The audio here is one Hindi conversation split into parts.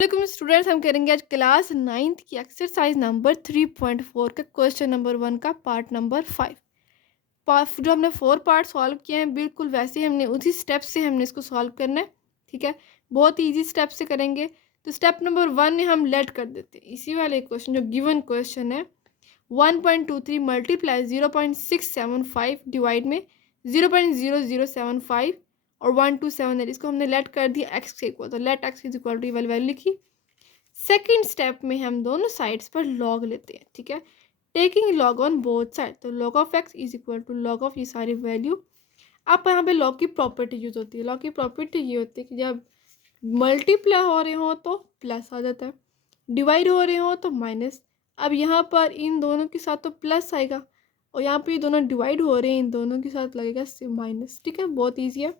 वालेकुम स्टूडेंट्स, हम करेंगे आज क्लास 9th की एक्सरसाइज नंबर 3.4 का क्वेश्चन नंबर 1 का पार्ट नंबर 5। जो हमने 4 पार्ट सॉल्व किए हैं बिल्कुल वैसे ही हमने उसी स्टेप से हमने इसको सॉल्व करना है। ठीक है, बहुत ईजी स्टेप से करेंगे। तो स्टेप नंबर 1 में हम लेट कर देते हैं इसी वाले क्वेश्चन जो गिवन क्वेश्चन है 1.23 मल्टीप्लाई 0.675 डिवाइड में 0.0075 और 127 इसको हमने लेट कर दिया एक्स के इक्वल। तो let X is equal to value लिखी। सेकेंड स्टेप में हम दोनों साइड्स पर लॉग लेते हैं। ठीक है, taking log on both side. तो log of x is equal to log of ये सारी वैल्यू। अब यहाँ पे लॉग की प्रॉपर्टी यूज होती है। लॉग की प्रॉपर्टी ये होती है कि जब मल्टीप्लाई हो रहे हो तो प्लस आ जाता है, डिवाइड हो रहे हो तो माइनस। अब यहाँ पर इन दोनों के साथ तो प्लस आएगा और यहाँ पे ये दोनों डिवाइड हो रहे हैं, इन दोनों के साथ लगेगा माइनस। ठीक है, बहुत ईजी है।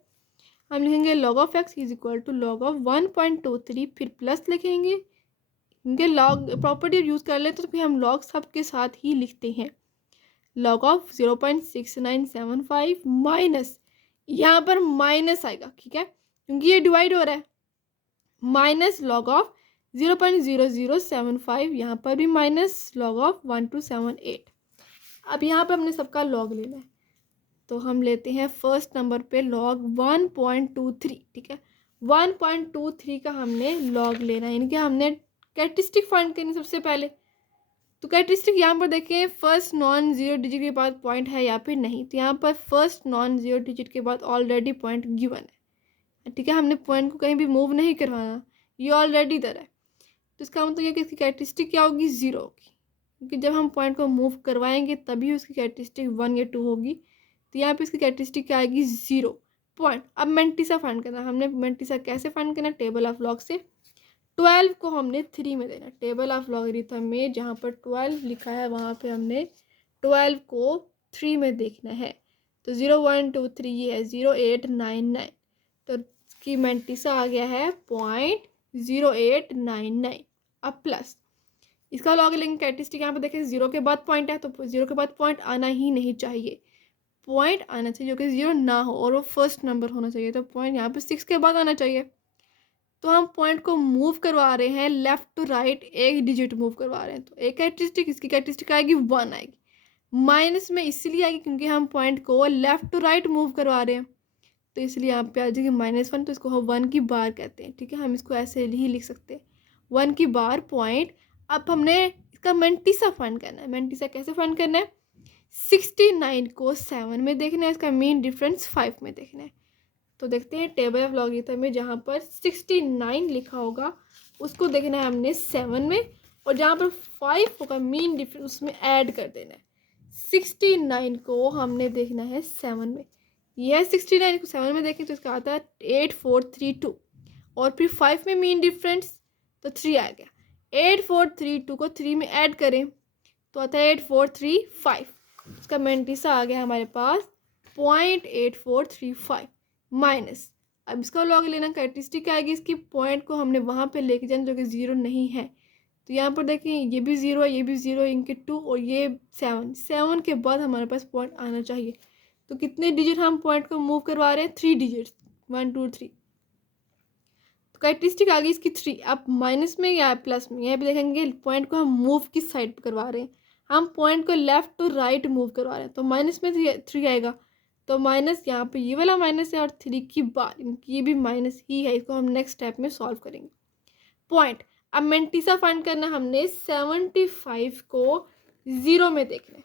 हम लिखेंगे log of x is equal to log of 1.23 फिर प्लस लिखेंगे। इनके लॉग प्रॉपर्टी यूज कर लेते तो फिर हम लॉग सब के साथ ही लिखते हैं। लॉग ऑफ 0.6975 माइनस, यहाँ पर माइनस आएगा। ठीक है, क्योंकि ये डिवाइड हो रहा है। माइनस लॉग ऑफ 0.0075, यहाँ पर भी माइनस लॉग ऑफ 1278। अब यहाँ पर हमने सबका लॉग लेना है तो हम लेते हैं फर्स्ट नंबर पे लॉग 1.23। ठीक है, 1.23 का हमने लॉग लेना है। इनके हमने कैरेक्टरिस्टिक फाइंड करनी सबसे पहले। तो कैरेक्टरिस्टिक यहाँ पर देखें, फर्स्ट नॉन जीरो डिजिट के बाद पॉइंट है या फिर नहीं। तो यहाँ पर फर्स्ट नॉन जीरो डिजिट के बाद ऑलरेडी पॉइंट गिवन है। ठीक है, हमने पॉइंट को कहीं भी मूव नहीं करवाना, ये ऑलरेडी इधर है। तो इसका मतलब ये कि इसकी कैरेक्टरिस्टिक क्या होगी, जीरो होगी, क्योंकि जब हम पॉइंट को मूव करवाएंगे तभी उसकी कैरेक्टरिस्टिक 1 या 2 होगी। तो यहाँ पे इसकी कैरेक्टरिस्टिक क्या आएगी, जीरो पॉइंट। अब मेंटिसा फाइंड करना। हमने मेंटिसा कैसे फाइंड करना, टेबल ऑफ लॉग से। 12 को हमने 3 में देना। टेबल ऑफ लॉगरिथम में जहाँ पर 12 लिखा है वहाँ पे हमने 12 को 3 में देखना है। तो 0 1 2 3 ये है 0899। तो इसकी मेंटिसा आ गया है 0.0899। अब प्लस इसका लॉग लेंगे। कैरेक्टरिस्टिक यहाँ पर देखें, जीरो के बाद पॉइंट है तो जीरो के बाद पॉइंट आना ही नहीं चाहिए। पॉइंट आना चाहिए जो कि जीरो ना हो और वो फर्स्ट नंबर होना चाहिए। तो पॉइंट यहाँ पे 6 के बाद आना चाहिए। तो हम पॉइंट को मूव करवा रहे हैं लेफ्ट टू राइट, एक डिजिट मूव करवा रहे हैं। तो एक कैरेक्टरिस्टिक, इसकी कैरेक्टरिस्टिक आएगी 1 आएगी। माइनस में इसलिए आएगी क्योंकि हम पॉइंट को लेफ्ट टू राइट मूव करवा रहे हैं, तो इसलिए यहाँ पे आ जाएगी -1। तो इसको हम 1 की बार कहते हैं। ठीक है, हम इसको ऐसे ही लिख सकते हैं 1 की बार पॉइंट। अब हमने इसका मेंटिसा फाइंड करना है। मेंटिसा कैसे फाइंड करना है, 69 को 7 में देखना है, इसका मीन डिफरेंस 5 में देखना है। तो देखते हैं टेबल ऑफ लॉगरिथम में जहाँ पर 69 लिखा होगा उसको देखना है हमने 7 में, और जहाँ पर 5 होगा मीन डिफरेंस उसमें ऐड कर देना है। 69 को हमने देखना है 7 में। यह 69 को 7 में देखें तो इसका आता है 8432, और फिर 5 में मीन डिफरेंस तो 3 आ गया। 8432 को 3 में ऐड करें तो आता है 8435। इसका मेंटिसा आ गया हमारे पास 0.8435 माइनस। अब इसका लॉग लेना। कैरेक्टरिस्टिक आएगी इसकी, पॉइंट को हमने वहाँ पे लेके जाना जो कि जीरो नहीं है। तो यहाँ पर देखें ये भी जीरो है, ये भी जीरो, इनके 2 और ये 7 के बाद हमारे पास पॉइंट आना चाहिए। तो कितने डिजिट हम पॉइंट को मूव करवा रहे हैं, 3 डिजिट, 1 2 3। तो कैरेक्टरिस्टिक आ गई इसकी 3। अब माइनस में या प्लस में, यहाँ पे देखेंगे पॉइंट को हम मूव किस साइड पर करवा रहे हैं, हम पॉइंट को लेफ्ट टू राइट मूव करवा रहे हैं। तो माइनस में 3 आएगा। तो माइनस यहाँ पे ये वाला माइनस है और 3 की बार ये भी माइनस ही है। इसको हम नेक्स्ट स्टेप में सॉल्व करेंगे। पॉइंट, अब मेंटिसा फाइंड करना हमने 75 को 0 में देखना है।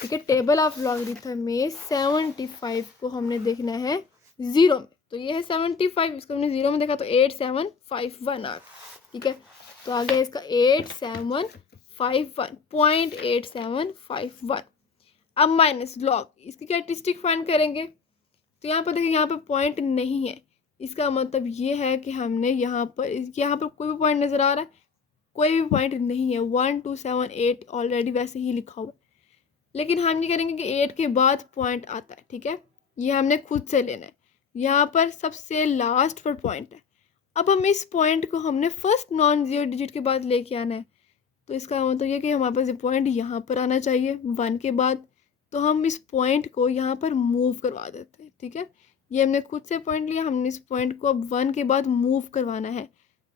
ठीक है, टेबल ऑफ लॉगरिथम में 75 को हमने देखना है 0 में। तो ये है 75, इसको हमने 0 में देखा तो 8751 आ। ठीक है, तो आ गया इसका 8751, 0.8751। अब माइनस लॉग, इसकी कैरेक्टरिस्टिक फाइंड करेंगे। तो यहाँ पर देखिए यहाँ पर पॉइंट नहीं है, इसका मतलब ये है कि हमने यहाँ पर कोई भी पॉइंट नज़र आ रहा है, कोई भी पॉइंट नहीं है। 1 2 7 8 ऑलरेडी वैसे ही लिखा हुआ है, लेकिन हम ये करेंगे कि 8 के बाद पॉइंट आता है। ठीक है, ये हमने खुद से लेना है। यहाँ पर सबसे लास्ट पर पॉइंट है। अब हम इस पॉइंट को हमने फर्स्ट नॉन जीरो डिजिट के बाद लेके आना है। तो इसका मतलब ये कि हमारे पास ये पॉइंट यहाँ पर आना चाहिए 1 के बाद। तो हम इस पॉइंट को यहाँ पर मूव करवा देते हैं। ठीक है, ये हमने खुद से पॉइंट लिया, हमने इस पॉइंट को अब 1 के बाद मूव करवाना है।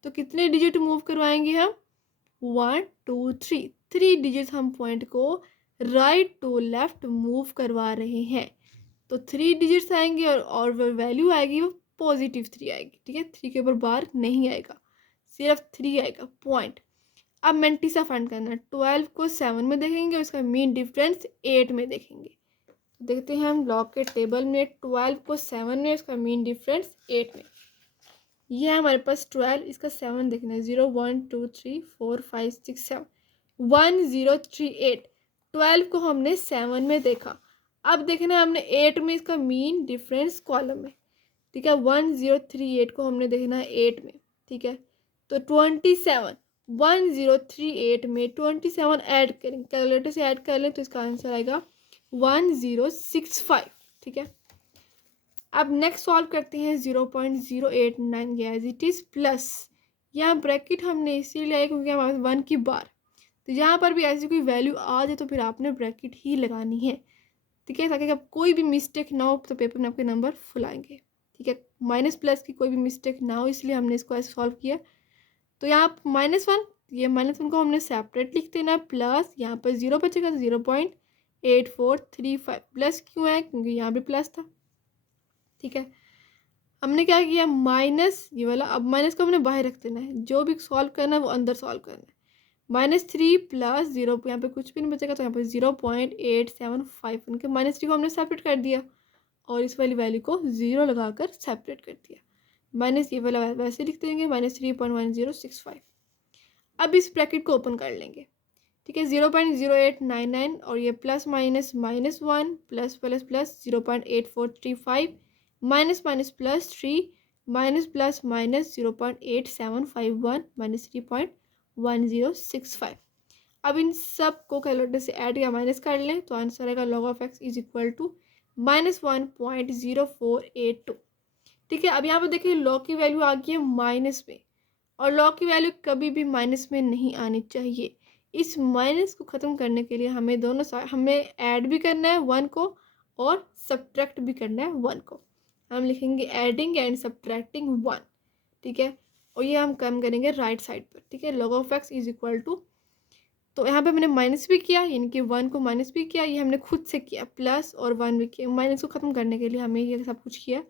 तो कितने डिजिट मूव करवाएंगे हम? 1 2 3, 3 डिजिट हम पॉइंट को राइट टू लेफ्ट मूव करवा रहे हैं। तो 3 डिजिट्स आएंगे और वो वैल्यू आएगी वो +3 आएगी। ठीक है, 3 के ऊपर बार नहीं आएगा, सिर्फ 3 आएगा पॉइंट। अब मेंटिसा फाइंड करना है। 12 को 7 में देखेंगे और इसका मीन डिफरेंस 8 में देखेंगे। देखते हैं हम लॉग के टेबल में 12 को 7 में, इसका मीन डिफरेंस 8 में। ये है हमारे पास 12, इसका 7 देखना है। 0 1 2 3 4 5 6 7 1 0 3 8। 12 को हमने 7 में देखा, अब देखना है हमने 8 में इसका मीन डिफरेंस कॉलम में। ठीक है, 1 0 3 8 को हमने देखना है 8 में। ठीक है, तो 27 1 0 3 8 में 27 ऐड करेंगे, कैलकुलेटर से ऐड कर लें तो इसका आंसर आएगा 1065। ठीक है, अब नेक्स्ट सॉल्व करते हैं 0.089 एज इट इज़ प्लस। यहाँ ब्रैकेट हमने इसीलिए लिया क्योंकि हमारे 1 की बार, तो यहाँ पर भी ऐसी कोई वैल्यू आ जाए तो फिर आपने ब्रैकेट ही लगानी है। ठीक है, ताकि अब कोई भी मिस्टेक ना हो तो पेपर में आपके नंबर फुल आएंगे। ठीक है, माइनस प्लस की कोई भी मिस्टेक ना हो इसलिए हमने इसको ऐसे सॉल्व किया। तो यहाँ -1, ये -1 को हमने सेपरेट लिख देना, प्लस यहाँ पर 0 बचेगा तो 0.8435 प्लस क्यों है? क्योंकि यहाँ भी प्लस था। ठीक है, हमने क्या किया माइनस ये वाला, अब माइनस को हमने बाहर रख देना है, जो भी सॉल्व करना है वो अंदर सॉल्व करना है। -3 प्लस 0, यहाँ पे कुछ भी नहीं बचेगा तो यहाँ पे 0.875, उनके -3 को हमने सेपरेट कर दिया और इस वाली वैल्यू को 0 लगाकर सेपरेट कर दिया। माइनस ये वाला वैसे लिख देंगे -3.1065। अब इस ब्रैकेट को ओपन कर लेंगे। ठीक है, 0.0899 और ये plus minus -1 plus plus plus 0.8435 minus minus plus 3 minus plus minus 0.8751 -3.1065। अब इन सब को कैलकुलेटर से ऐड या माइनस कर लें तो आंसर आएगा log of x is equal to -1.0482। ठीक है, अब यहाँ पर देखिए log की वैल्यू आ गई है माइनस में, और log की वैल्यू कभी भी माइनस में नहीं आनी चाहिए। इस माइनस को ख़त्म करने के लिए हमें दोनों साइड हमें ऐड भी करना है 1 को और सब्ट्रैक्ट भी करना है 1 को। हम लिखेंगे एडिंग एंड सब्ट्रैक्टिंग 1। ठीक है, और ये हम कम करेंगे राइट साइड पर। ठीक है, log of x is equal to, तो यहाँ पे मैंने माइनस भी किया, यानी कि 1 को माइनस भी किया, ये हमने खुद से किया, प्लस और 1 भी किया। माइनस को ख़त्म करने के लिए हमें ये सब कुछ किया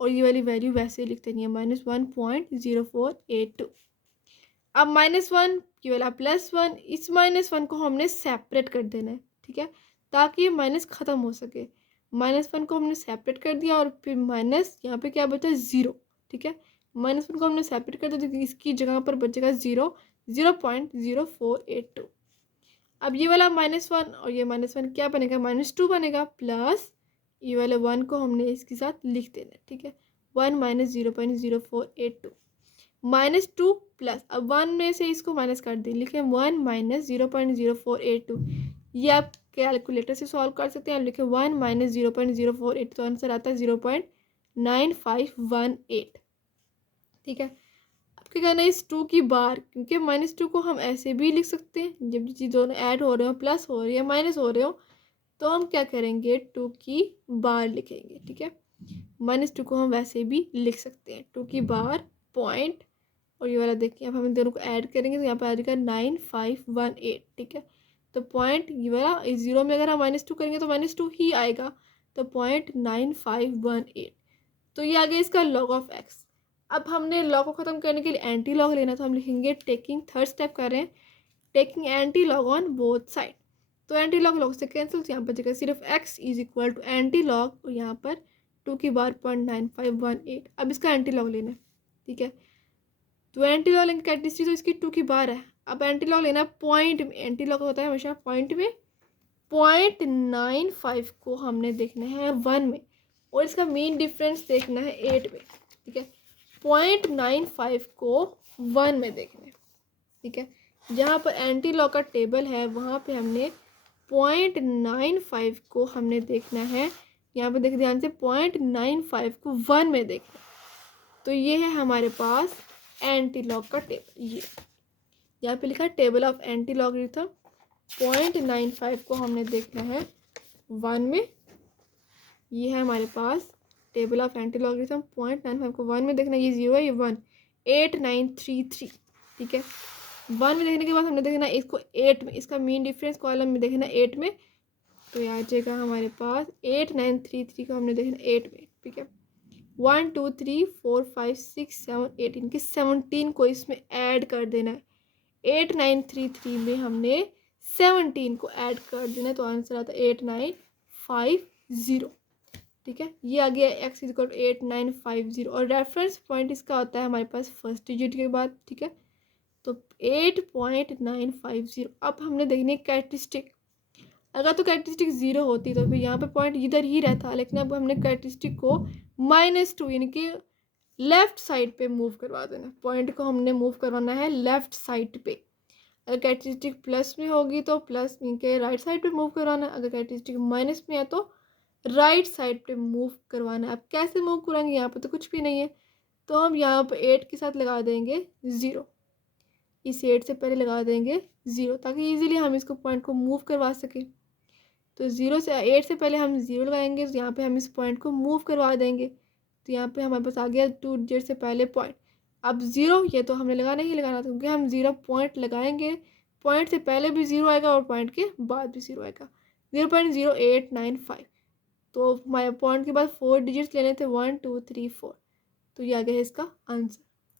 और ये वाली वैल्यू वैसे ही लिख देनी है -1.0482। अब -1 की वाला +1, इस -1 को हमने सेपरेट कर देना है। ठीक है, ताकि ये माइनस ख़त्म हो सके। -1 को हमने सेपरेट कर दिया और फिर माइनस यहाँ पे क्या बचा 0। ठीक है, -1 को हमने सेपरेट कर दिया तो इसकी जगह पर बचेगा 0.0482। अब ये वाला -1 और ये -1 क्या बनेगा -2 बनेगा, प्लस ये वाले 1 को हमने इसके साथ लिख देना है। ठीक है, 1 - 0.0482 -2 प्लस, अब 1 में से इसको माइनस कर दें, लिखें 1 - 0.0482। ये आप कैलकुलेटर से सॉल्व कर सकते हैं। आप लिखें 1 - 0.0482 तो आंसर आता है 0.9518। ठीक है, अब क्या करना है इस 2 की बार, क्योंकि -2 को हम ऐसे भी लिख सकते हैं, जब चीज़ दोनों ऐड हो रहे हो, प्लस हो रही है, माइनस हो रहे हो, तो हम क्या करेंगे 2 की बार लिखेंगे। ठीक है, -2 को हम वैसे भी लिख सकते हैं 2 की बार पॉइंट, और ये वाला देखिए अब हम दोनों को ऐड करेंगे तो यहाँ पर आ जाएगा 9518। ठीक है, तो पॉइंट ये वाला इस 0 में अगर हम -2 करेंगे तो -2 ही आएगा, तो 0.9518। तो ये आ गया इसका log of x। अब हमने log को ख़त्म करने के लिए एंटी लॉग लेना, तो हम लिखेंगे टेकिंग, थर्ड स्टेप कर रहे हैं, taking anti log on both side. तो एंटी लॉग से कैंसिल, तो यहाँ पर जगह सिर्फ x is equal to anti log और यहाँ पर 2 की बार 0.9518। अब इसका एंटी लॉग लेना है। ठीक है, तो एंटी लॉग लेंगे कैरेक्टरिस्टिक, तो इसकी 2 की बार है। अब एंटी लॉग लेना पॉइंट में, एंटी लॉग होता है हमेशा पॉइंट में। 0.95 को हमने देखना है 1 में और इसका मीन डिफरेंस देखना है 8 में। ठीक है, 0.95 को 1 में देखना है। ठीक है, जहाँ पर एंटी लॉग का टेबल है वहाँ पे हमने 0.95 को हमने देखना है, यहाँ पे देख ध्यान से 0.95 को 1 में देखना है। तो ये है हमारे पास एंटी लॉग का टेबल। ये यहाँ पे लिखा है टेबल ऑफ एंटी लॉगरिथम। 0.95 को हमने देखना है 1 में, ये है हमारे पास टेबल ऑफ एंटी लॉगरिथम। 0.95 को 1 में देखना है, ये 0 है, ये 1, 8933, ठीक है। 1 में देखने के बाद हमने देखना इसको 8 में, इसका मीन डिफरेंस कॉलम में देखना 8 में, तो ये आ जाएगा हमारे पास 8933 को हमने देखना 8 में, ठीक है। 1 2 3 4 5 6 7 8, इनके 17 को इसमें ऐड कर देना है। 8933 में हमने 17 को ऐड कर देना है, तो आंसर आता है 8950, ठीक है। ये आ गया x इज इक्वल टू 8950, और रेफरेंस पॉइंट इसका होता है हमारे पास फर्स्ट डिजिट के बाद, ठीक है। तो 8.950। अब हमने देखनी है कैरेक्टरिस्टिक। अगर तो कैरेक्टरिस्टिक 0 होती तो फिर यहाँ पे पॉइंट इधर ही रहता, लेकिन अब हमने कैरेक्टरिस्टिक को -2 यानी कि लेफ्ट साइड पे मूव करवा देना। पॉइंट को हमने मूव करवाना है लेफ्ट साइड पे। अगर कैरेक्टरिस्टिक प्लस में होगी तो प्लस इनके राइट साइड पे मूव करवाना है, अगर कैरेक्टरिस्टिक माइनस में है तो राइट साइड पे मूव करवाना है। अब कैसे मूव कराएंगे, यहाँ पे तो कुछ भी नहीं है, तो हम यहाँ पे 8 के साथ लगा देंगे 0। इस 8 से पहले लगा देंगे 0, ताकि इजीली हम इसको पॉइंट को मूव करवा सकें। तो 0 से 8 से पहले हम 0 लगाएंगे, तो यहाँ पे हम इस पॉइंट को मूव करवा देंगे। तो यहाँ पे हमारे पास आ गया 2 डिजिट से पहले पॉइंट। अब 0 ये तो हमने लगाना ही लगाना था, क्योंकि हम 0 पॉइंट लगाएंगे, पॉइंट से पहले भी 0 आएगा और पॉइंट के बाद भी 0 आएगा। 0.0895। तो हमारे पॉइंट के बाद 4 डिजिट्स लेने थे, 1 2 3 4, तो ये आ गया है इसका आंसर।